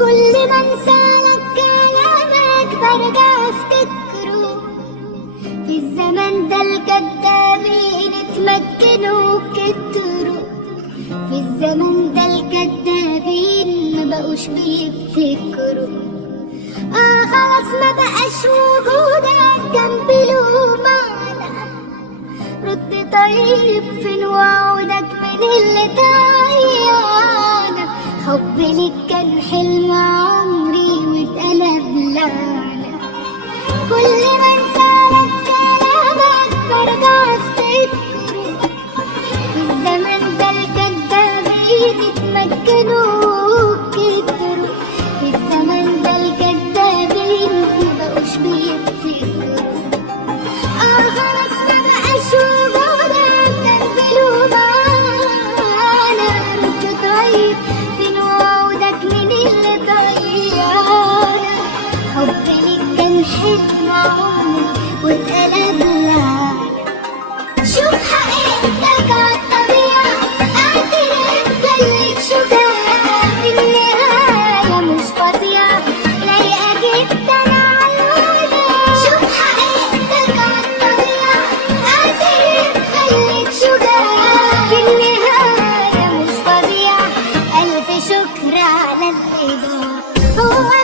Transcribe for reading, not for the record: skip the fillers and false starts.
كل ما انسالك كلامك برجع افتكره. في الزمن ده الكدابين اتمكنوا كتروا. في الزمن ده الكدابين ما بقوش بيبتكروا. خلاص ما بقاش وجودك جنبي له معنى. رد طيب فين وعودك من اللي ضيعنا. حبي ليك كان حلم عمري واتقلب لعنة. كل ما انسالك كلامك برجع افتكره. في الزمن ده الكدابين اتمكنوا كتروا. في الزمن ده الكدابين مبقوش بيبتكروا. خلاص ما بقاش وجودك جنبي له معنى. رد طيب فين وعودك من اللي ضيعنا. حبي ليك كان حلم عمري واتقلب لعنة. شوف حقيقتك عالطبيعة، اعترف خليك شجاع. النهاية مش فظيعة لايقة جدا عالهدى. شوف حقيقتك عالطبيعة، اعترف خليك شجاع. النهاية مش فظيعة، ألف شكر على الإيجار. هو